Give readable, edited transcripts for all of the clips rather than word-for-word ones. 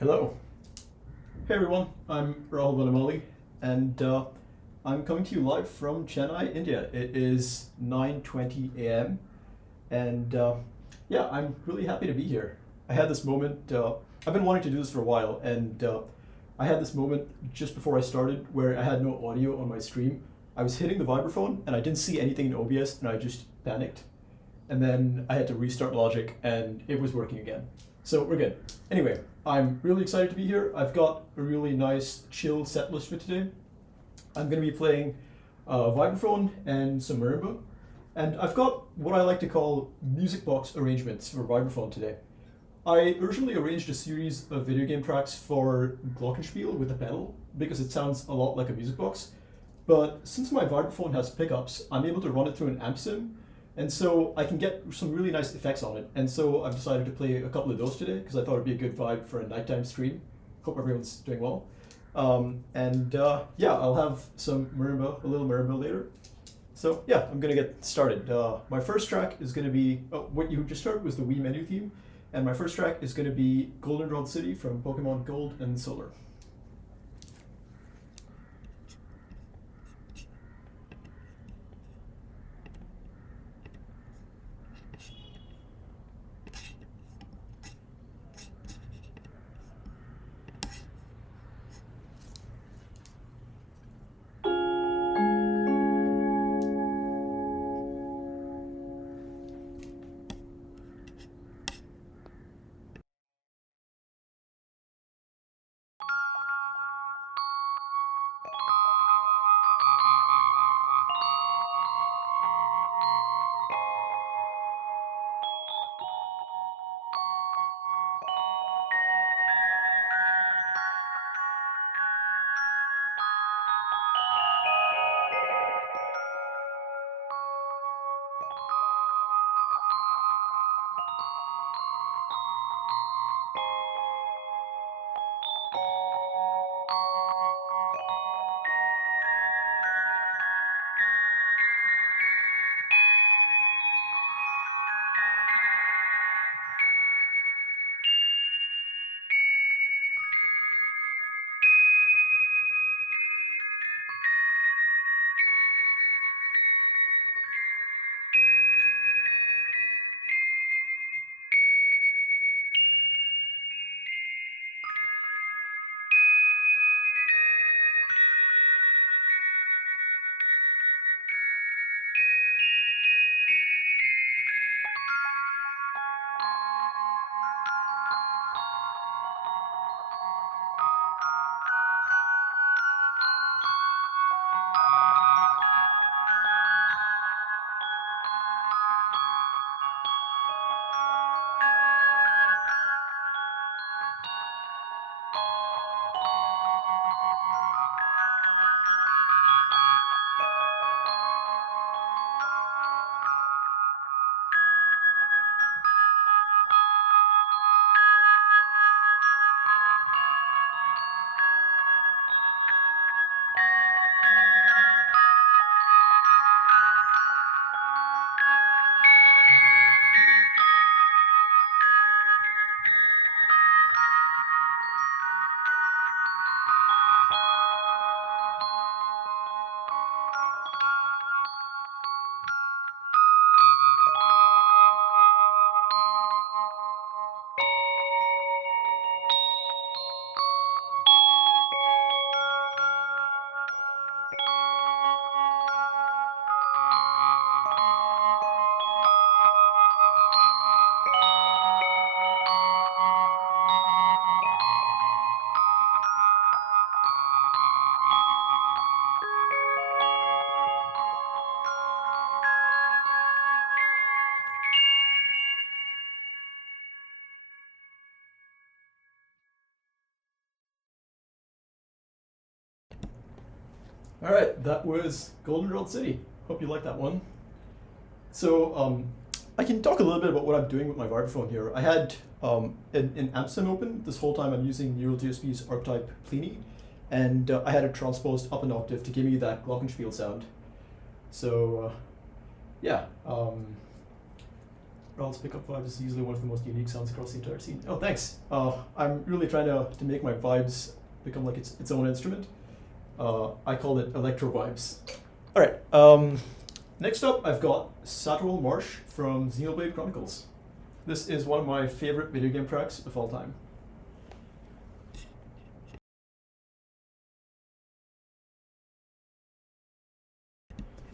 Hello. Hey everyone, I'm Rahul Vanamali, and I'm coming to you live from Chennai, India. It is 9:20 a.m. and yeah, I'm really happy to be here. I had this moment, I've been wanting to do this for a while, and I had this moment just before I started where I had no audio on my stream. I was hitting the vibraphone and I didn't see anything in OBS and I just panicked. And then I had to restart Logic and it was working again. So we're good. Anyway, I'm really excited to be here. I've got a really nice chill set list for today. I'm going to be playing vibraphone and some marimba. And I've got what I like to call music box arrangements for vibraphone today. I originally arranged a series of video game tracks for glockenspiel with a pedal because it sounds a lot like a music box. But since my vibraphone has pickups, I'm able to run it through an amp sim, and so I can get some really nice effects on it. And so I've decided to play a couple of those today because I thought it'd be a good vibe for a nighttime stream. Hope everyone's doing well. Yeah, I'll have some marimba, a little marimba later. So yeah, I'm gonna get started. My first track is gonna be, what you just heard was the Wii menu theme, and my first track is gonna be Goldenrod City from Pokemon Gold and Silver. All right, that was Goldenrod City. Hope you like that one. So I can talk a little bit about what I'm doing with my vibraphone here. I had an amp sim open this whole time. I'm using Neural GSP's archetype Pliny, and I had it transposed up an octave to give me that glockenspiel sound. So yeah. Rahul's pickup vibes is usually one of the most unique sounds across the entire scene. Oh, thanks. I'm really trying to make my vibes become like its own instrument. I call it electro vibes. All right. Next up, I've got Satterwell Marsh from Xenoblade Chronicles. This is one of my favorite video game tracks of all time.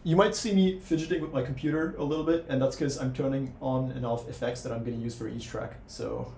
You might see me fidgeting with my computer a little bit, and that's because I'm turning on and off effects that I'm going to use for each track. So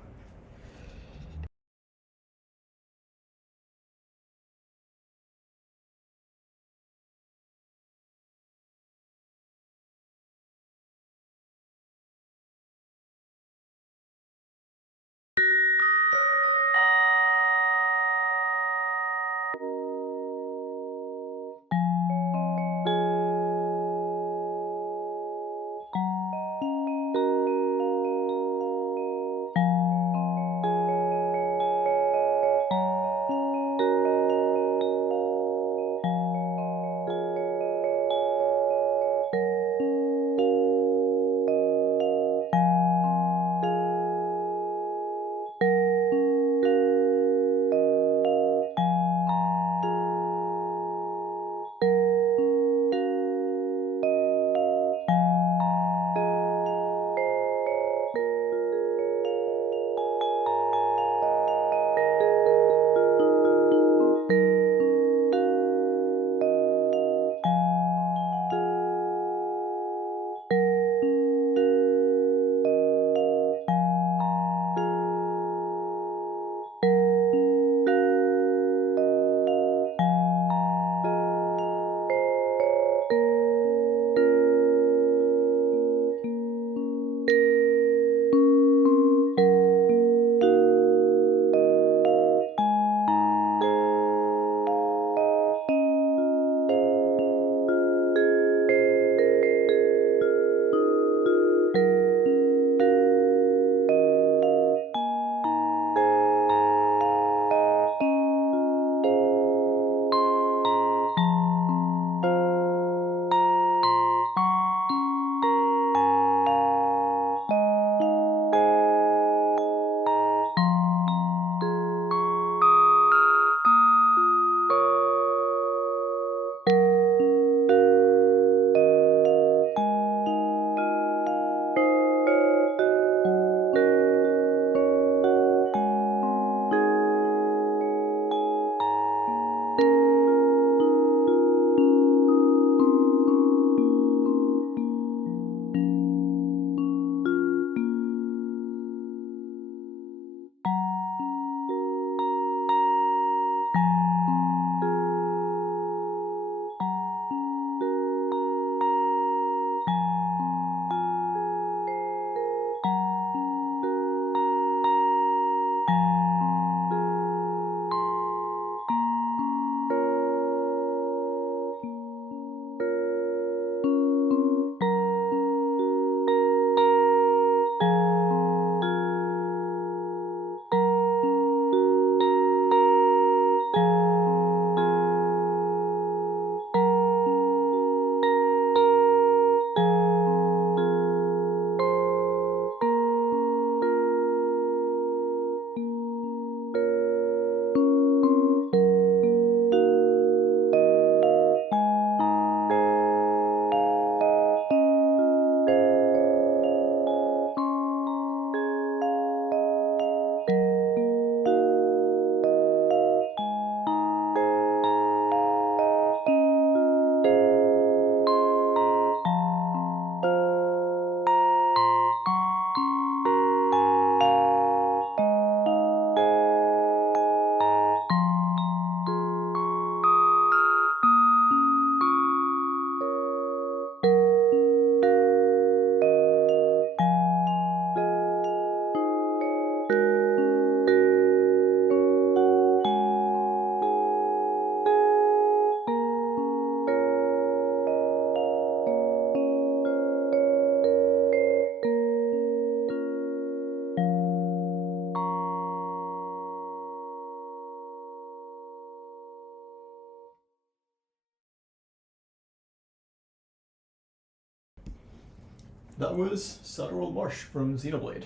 That was Saturwell Marsh from Xenoblade.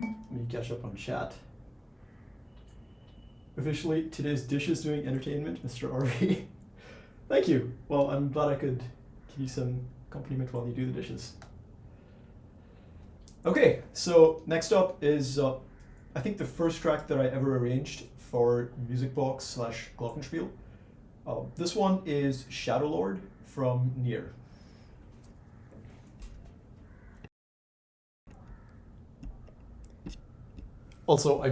Let me catch up on chat. Officially, today's dish is doing entertainment, Mr. RV. Thank you. Well, I'm glad I could give you some accompaniment while you do the dishes. Okay, so next up is, I think the first track that I ever arranged for Music Box / Glockenspiel. This one is Shadow Lord from Nier. Also, I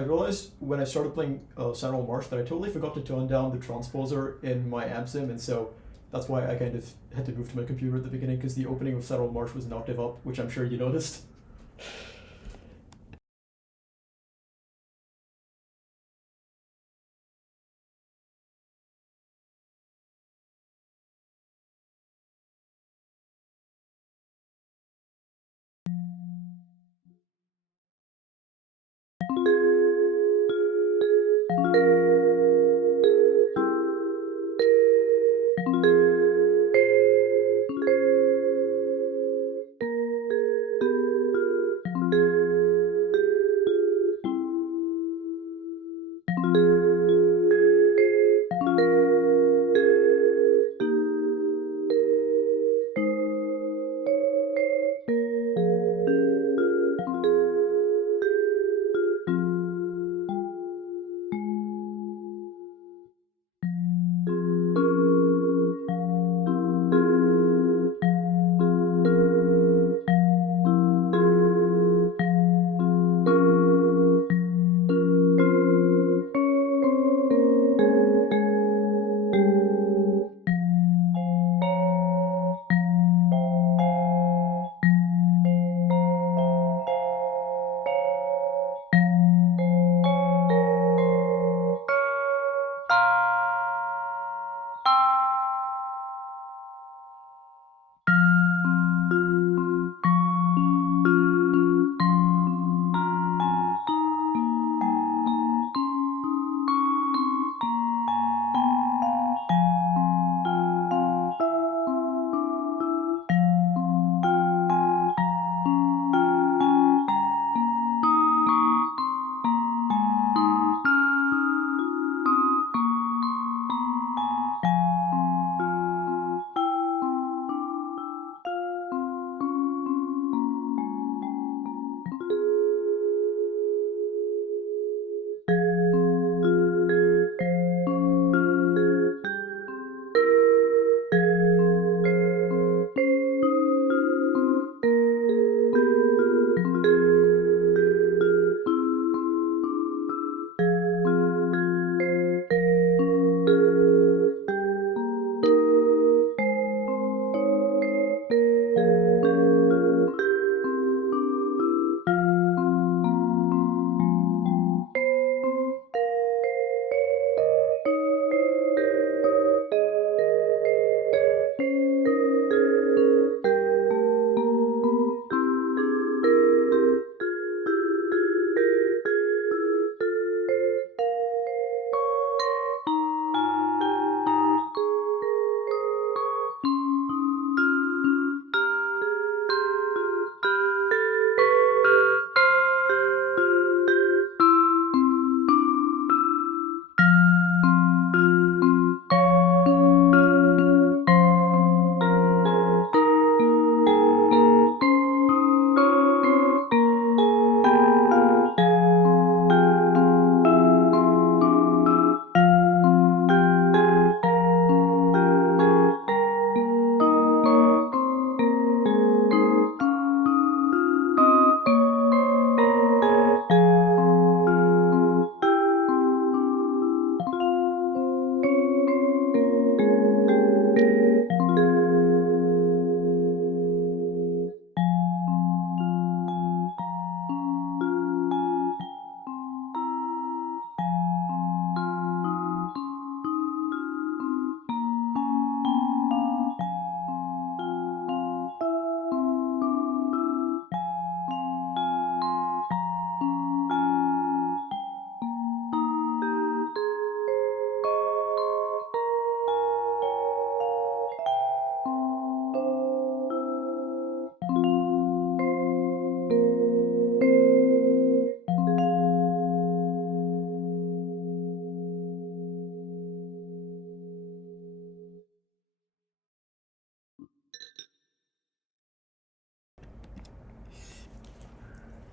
realized when I started playing Saturwell Marsh that I totally forgot to turn down the transposer in my amp sim, and so that's why I kind of had to move to my computer at the beginning, because the opening of Saturwell Marsh was an octave up, which I'm sure you noticed.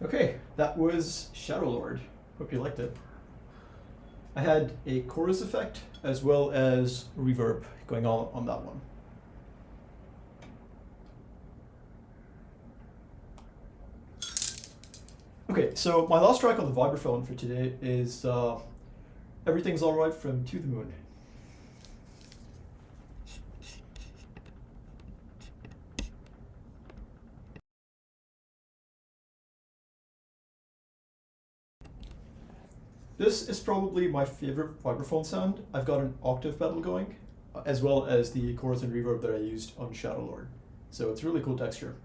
Okay, that was Shadow Lord. Hope you liked it. I had a chorus effect as well as reverb going on that one. Okay, so my last track on the vibraphone for today is Everything's Alright from To the Moon. This is probably my favorite vibraphone sound. I've got an octave pedal going, as well as the chorus and reverb that I used on Shadow Lord. So it's really cool texture.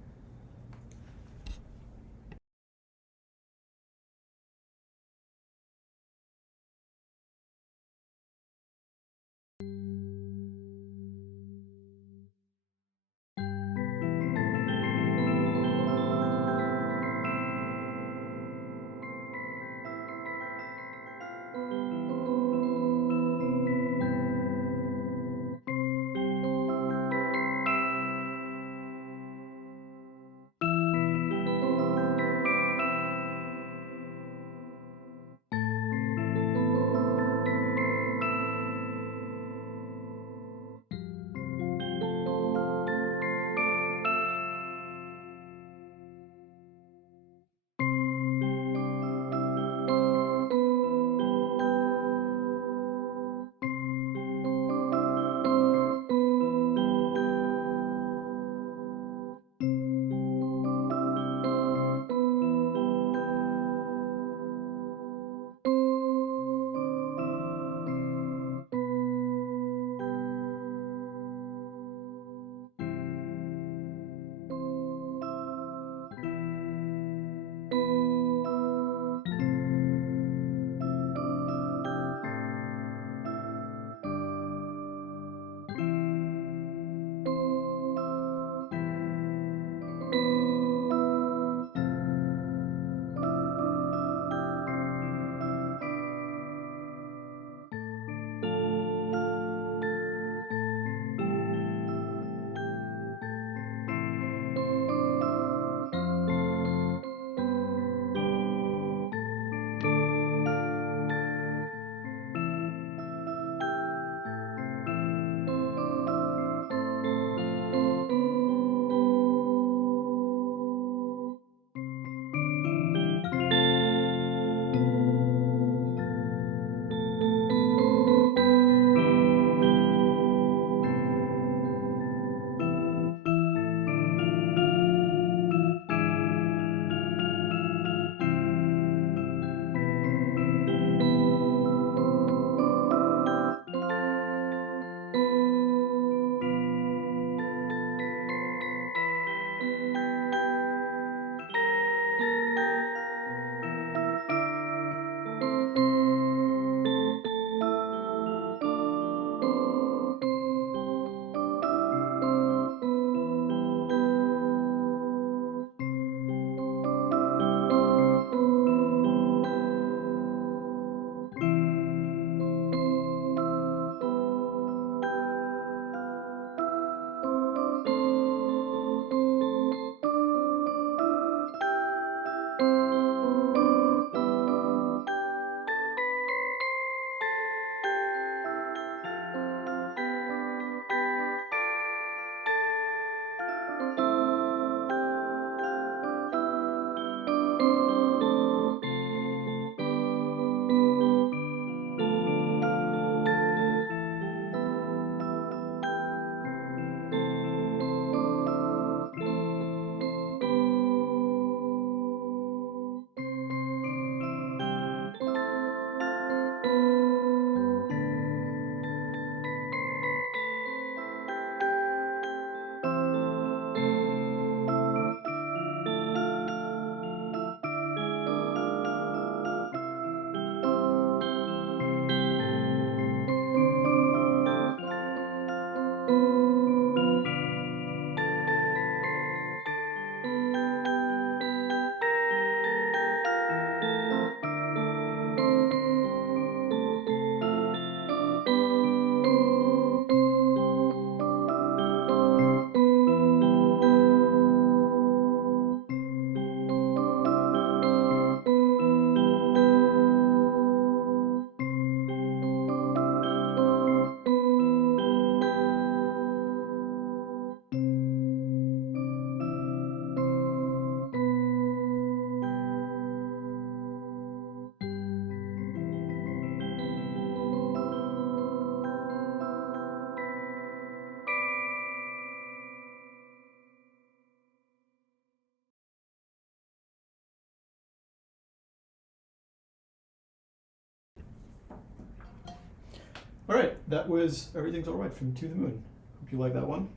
Alright, that was Everything's Alright from To the Moon. Hope you like that one.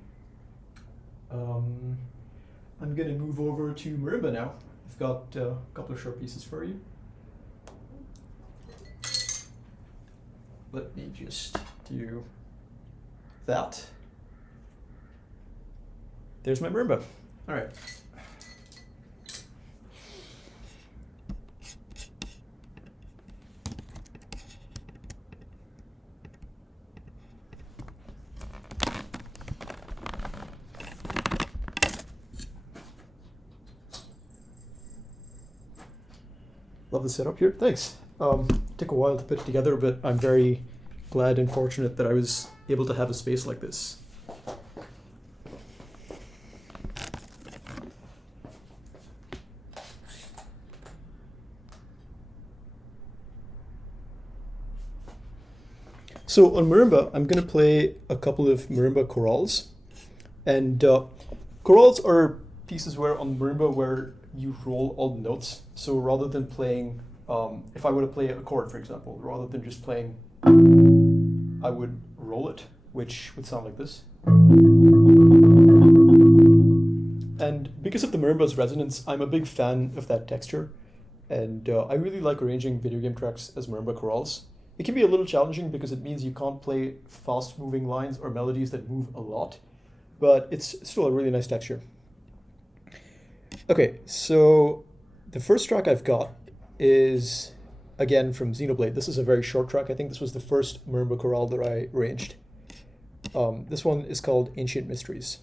I'm gonna move over to marimba now. I've got a couple of short pieces for you. Let me just do that. There's my marimba. Alright. Love the setup here. Thanks. Took a while to put it together, but I'm very glad and fortunate that I was able to have a space like this. So on marimba, I'm going to play a couple of marimba chorales. And chorales are pieces where on marimba where you roll all the notes. So rather than playing, if I were to play a chord, for example, rather than just playing, I would roll it, which would sound like this. And because of the marimba's resonance, I'm a big fan of that texture. And I really like arranging video game tracks as marimba chorales. It can be a little challenging because it means you can't play fast-moving lines or melodies that move a lot, but it's still a really nice texture. Okay, so the first track I've got is, again, from Xenoblade. This is a very short track. I think this was the first marimba chorale that I arranged. This one is called Ancient Mysteries.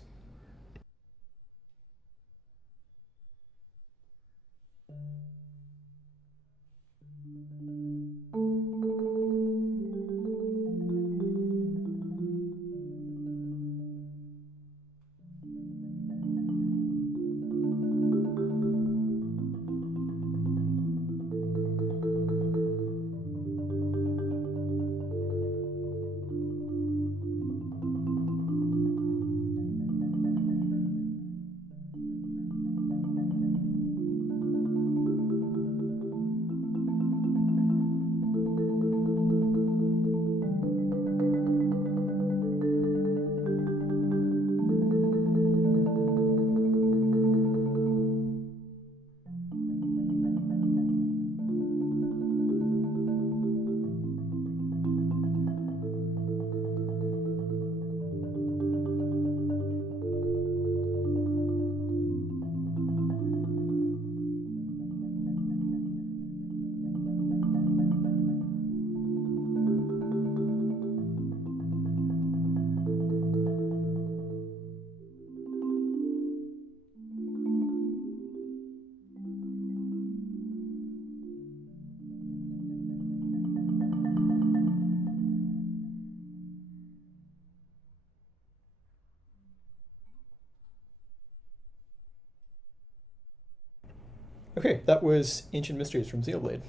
Okay, that was Ancient Mysteries from Xenoblade.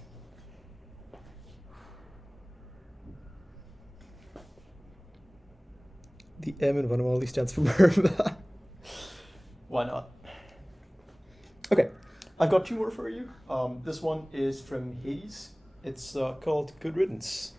The M in Vanamali stands for marimba. Why not? Okay, I've got two more for you. This one is from Hades. It's called Good Riddance.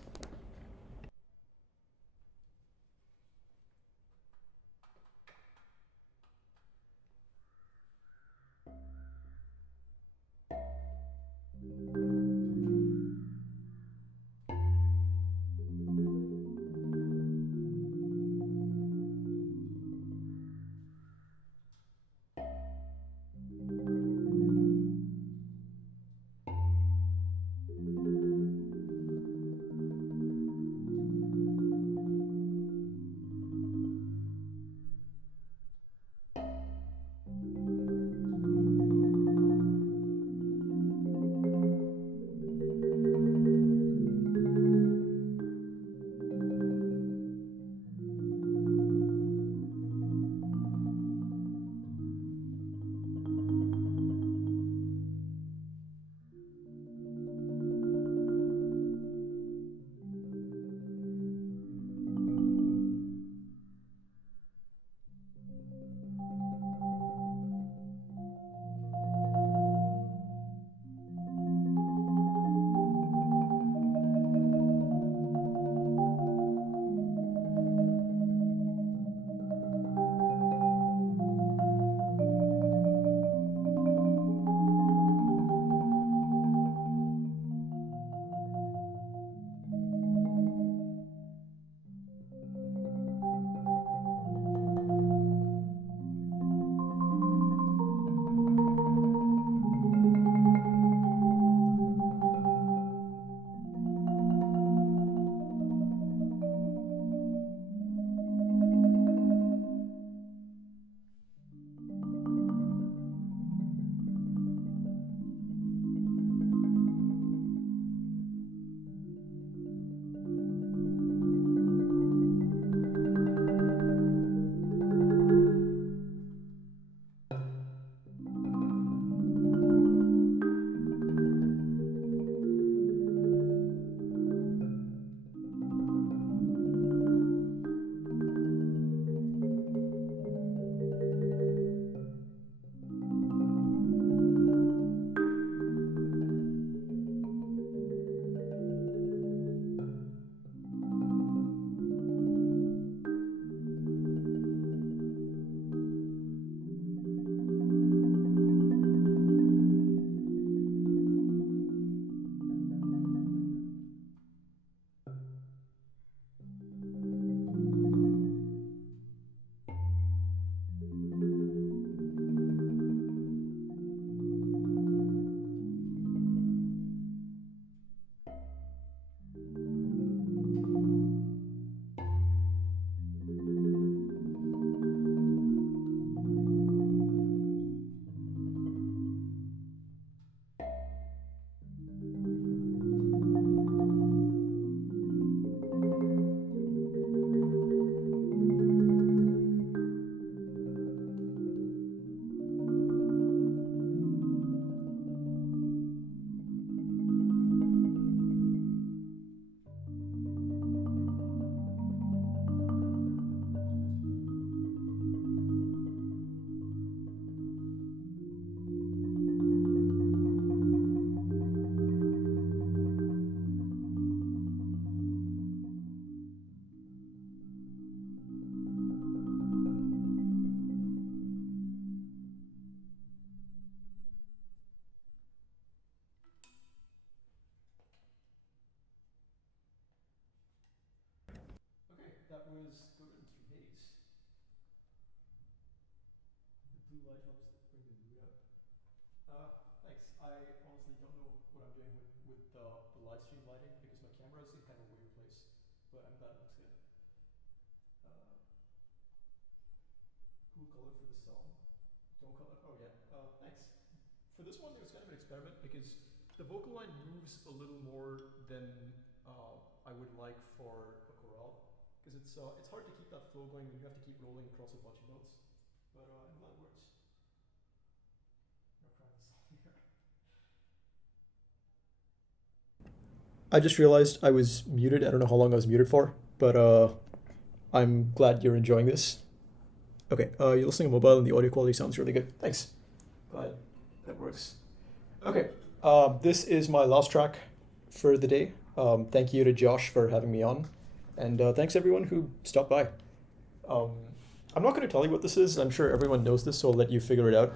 was good through Hades. The blue light helps bring the mood out. Thanks. I honestly don't know what I'm doing with the live stream lighting because my camera is in kind of a weird place, but I'm glad it looks good. Uh, cool color for the song. Tone color. Oh yeah. Thanks. For this one, it was kind of an experiment because the vocal line moves a little more than I would like for a chorale because it's hard to keep that flow going when you have to keep rolling across a bunch of notes. But I'm glad it works. No practice here. I just realized I was muted. I don't know how long I was muted for, but I'm glad you're enjoying this. Okay, you're listening to mobile and the audio quality sounds really good. Thanks. Glad that works. Okay, this is my last track for the day. Thank you to Josh for having me on, and thanks everyone who stopped by. Um, I'm not going to tell you what this is. I'm sure everyone knows this, so I'll let you figure it out.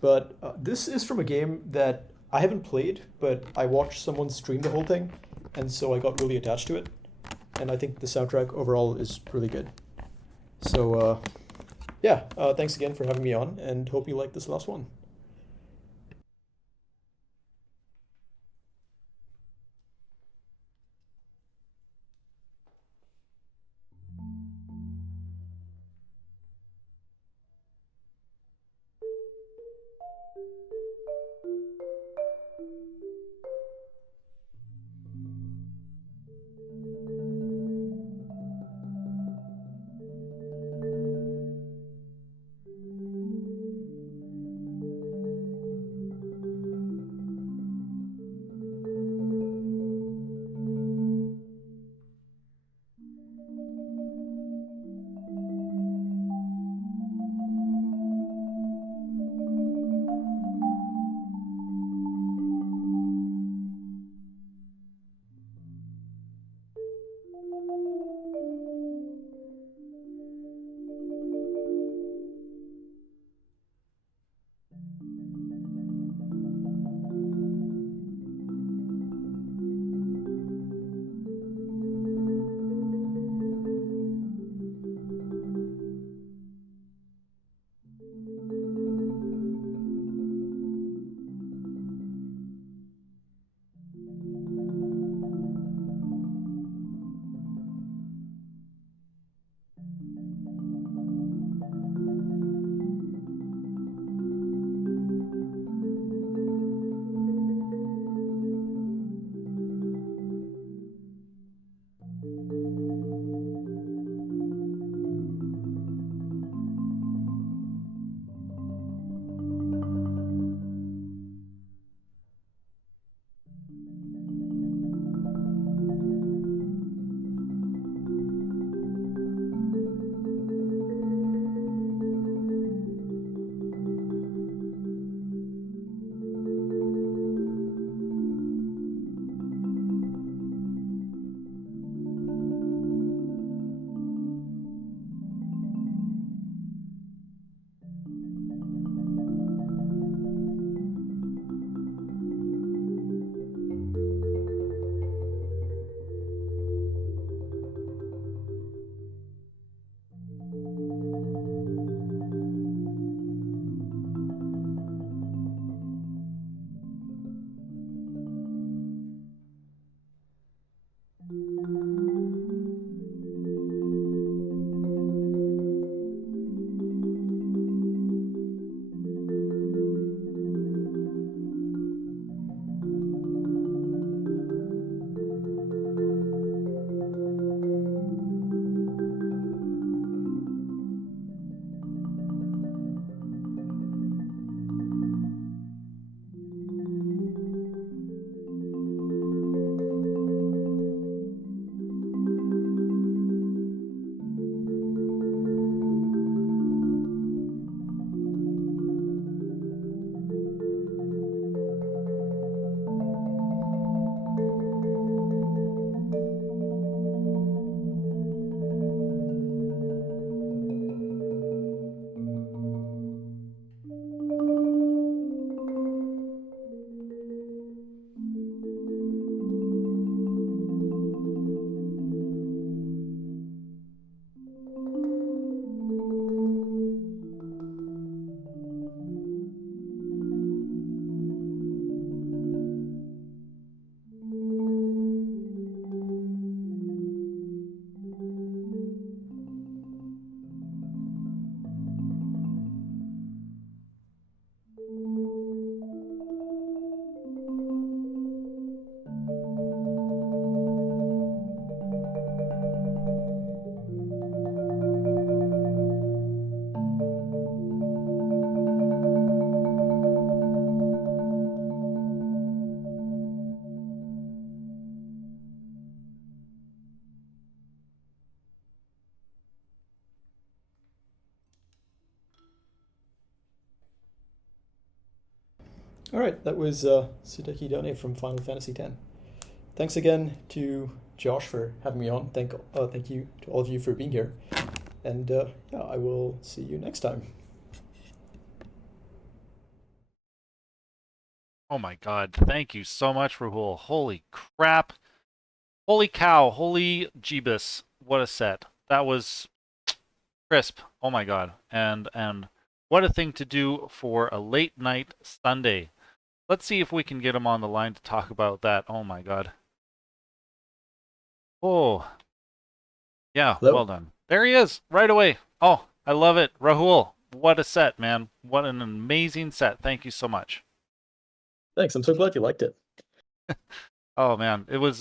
But this is from a game that I haven't played, but I watched someone stream the whole thing, and so I got really attached to it. And I think the soundtrack overall is really good. So, yeah, thanks again for having me on, and hope you like this last one. All right, that was Sudeki Done from Final Fantasy X. Thanks again to Josh for having me on. Thank you to all of you for being here. And yeah, I will see you next time. Oh my God. Thank you so much, Rahul. Holy crap. Holy cow. Holy Jeebus. What a set. That was crisp. Oh my God. And what a thing to do for a late night Sunday. Let's see if we can get him on the line to talk about that. Oh my God. Oh, yeah, well Hello. done. There he is, right away. Oh, I love it. Rahul, what a set, man. What an amazing set. Thank you so much. Thanks. I'm so glad you liked it. Oh man, it was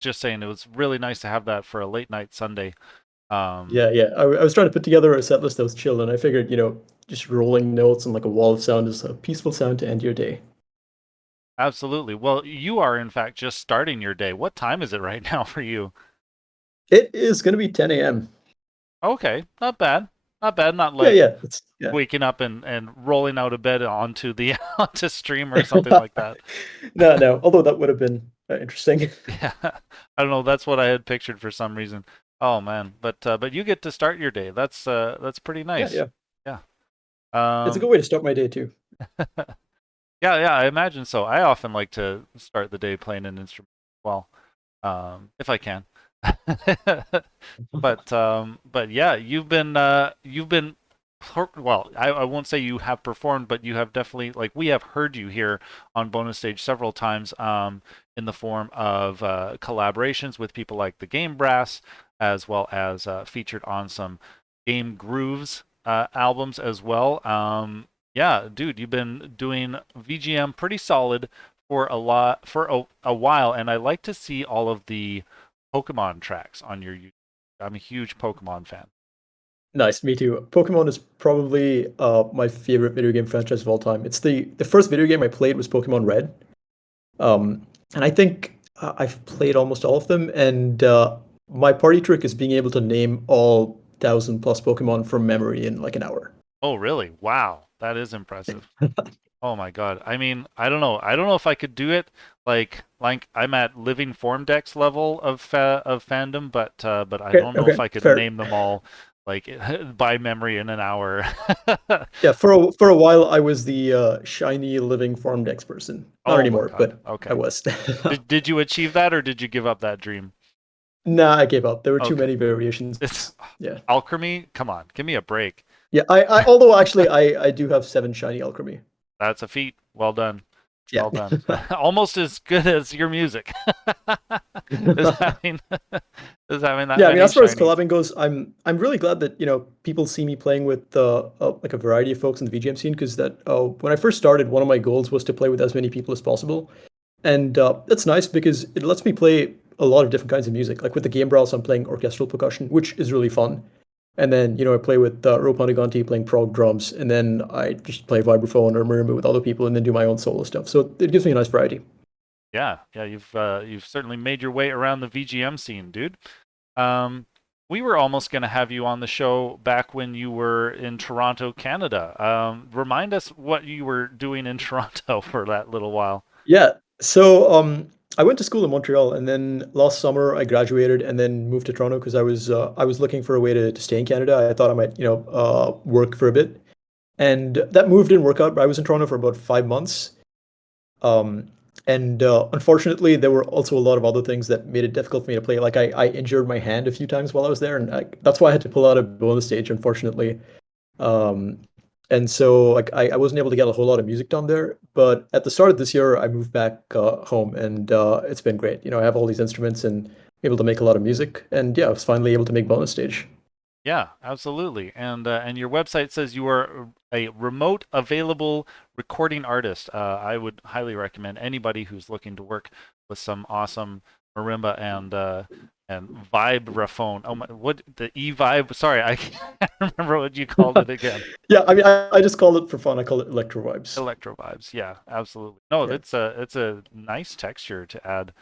just saying it was really nice to have that for a late night Sunday. Um Yeah, yeah. I was trying to put together a set list that was chill, and I figured, just rolling notes and like a wall of sound is a peaceful sound to end your day. Absolutely. Well, you are in fact just starting your day. What time is it right now for you? It is going to be 10 a.m. Okay, not bad. Not bad. Not Yeah, like yeah. It's yeah. waking up and rolling out of bed onto the onto stream or something like that. No, no. Although that would have been interesting. Yeah, I don't know. That's what I had pictured for some reason. Oh man, but you get to start your day. That's pretty Yeah, nice. yeah. Yeah. It's a good Um. way to start my day too. Yeah, yeah. I imagine so. I often like to start the day playing an instrument. Well, if I can. But yeah, you've been well, I won't say you have performed, but you have definitely, like, we have heard you here on Bonus Stage several times, in the form of collaborations with people like the Game Brass, as well as featured on some Game Grooves albums as well. Yeah, dude, you've been doing VGM pretty solid for a while, and I like to see all of the Pokemon tracks on your YouTube. I'm a huge Pokemon fan. Nice, me too. Pokemon is probably my favorite video game franchise of all time. It's the first video game I played was Pokemon Red. And I think I've played almost all of them. And my party trick is being able to name all 1,000 plus Pokemon from memory in like an hour. Oh, really? Wow, that is impressive. Oh my God. I mean, I don't know. I don't know if I could do it. Like I'm at living form decks level of fandom, but I Okay, don't know if okay, I could fair. name them all like by memory in an hour. Yeah, for a while I was the shiny living farm dex person. Not Oh my anymore, God. but I Okay. was. Did you achieve that or did you give up that dream? Nah, I gave up. There were too Okay. many variations. It's Yeah. alchemy. Come on, give me a break. Yeah, although actually I do have 7 shiny alchemy. That's a feat. Well done. Yeah. Well done. Almost as good as your music. is having is having that Yeah, I mean, many as far as shinies. collabing goes, I'm really glad that people see me playing with like a variety of folks in the VGM scene because that when I first started, one of my goals was to play with as many people as possible, and that's nice because it lets me play a lot of different kinds of music. Like with the game browse, I'm playing orchestral percussion, which is really fun, and then I play with Ro Panaganti playing prog drums, and then I just play vibraphone or marimba with other people, and then do my own solo stuff. So it gives me a nice variety. Yeah, yeah, you've certainly made your way around the VGM scene, dude. Um, we were almost going to have you on the show back when you were in Toronto, Canada. Remind us what you were doing in Toronto for that little while. Yeah. So I went to school in Montreal, and then last summer I graduated, and then moved to Toronto because I was looking for a way to stay in Canada. I thought I might work for a bit, and that move didn't work out. But I was in Toronto for about 5 months, um, and unfortunately there were also a lot of other things that made it difficult for me to play. Like I injured my hand a few times while I was there, and that's why I had to pull out a bonus stage, unfortunately. Um, and so like I wasn't able to get a whole lot of music done there. But at the start of this year, I moved back home, and it's been great. I have all these instruments and able to make a lot of music. And yeah, I was finally able to make bonus stage. Yeah, absolutely. And your website says you are a remote available recording artist. I would highly recommend anybody who's looking to work with some awesome marimba and vibraphone. Oh my, what the e-vibe? Sorry, I can't remember what you called it again. Yeah, I mean, I just call it for fun. I call it electro vibes. Electro vibes. Yeah, absolutely. No, Yeah. it's a nice texture to add.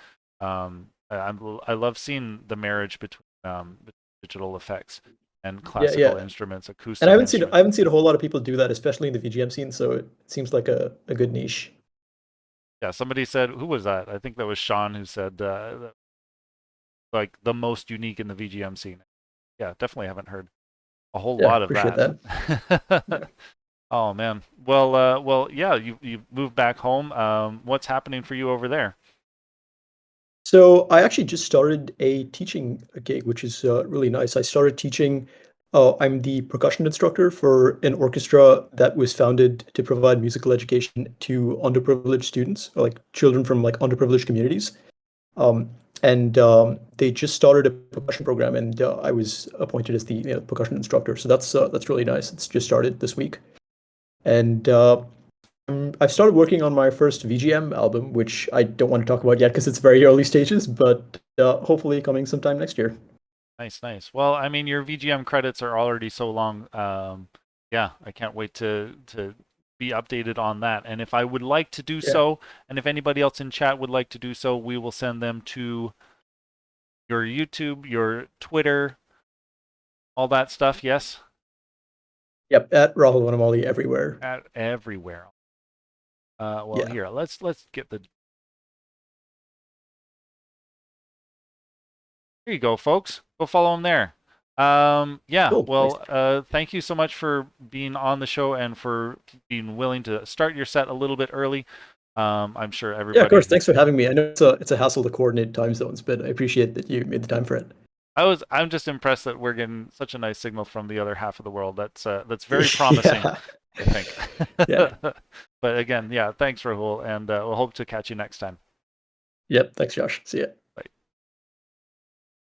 I love seeing the marriage between digital effects and Yeah, classical yeah. instruments, And acoustic instruments. I haven't seen a whole lot of people do that, especially in the VGM scene. So it seems like a good niche. Yeah, somebody said, who was that? I think that was Sean who said, like the most unique in the VGM scene. Yeah, definitely haven't heard a whole Yeah, lot of appreciate that. that. Yeah. Oh man. Well, yeah. You moved back home. What's happening for you over there? So I actually just started a teaching gig, which is really nice. I started teaching. I'm the percussion instructor for an orchestra that was founded to provide musical education to underprivileged students, or like children from like underprivileged communities. Um, and they just started a percussion program, and I was appointed as the percussion instructor. So that's really nice. It's just started this week, and I've started working on my first VGM album, which I don't want to talk about yet because it's very early stages, but hopefully coming sometime next year. Nice, nice. Well, I mean, your VGM credits are already so long. Yeah, I can't wait to be updated on that. And if I would like to do Yeah. so, and if anybody else in chat would like to do so, we will send them to your YouTube, your Twitter, all that stuff. Yes, Yep. At Rahul Vanamali everywhere. at everywhere. Well, Yeah. here, let's get the. Here you go, folks. Go follow them there. Yeah. Cool. Thanks. Well, thank you so much for being on the show and for being willing to start your set a little bit early. I'm sure Yeah, of course. everybody. Thanks for having me. I know it's a hassle to coordinate time zones, but I appreciate that you made the time for it. I'm just impressed that we're getting such a nice signal from the other half of the world. That's very promising, Yeah. I think. Yeah. But again, yeah, thanks, Rahul, and we'll hope to catch you next time. Yep. Thanks, Josh. See ya.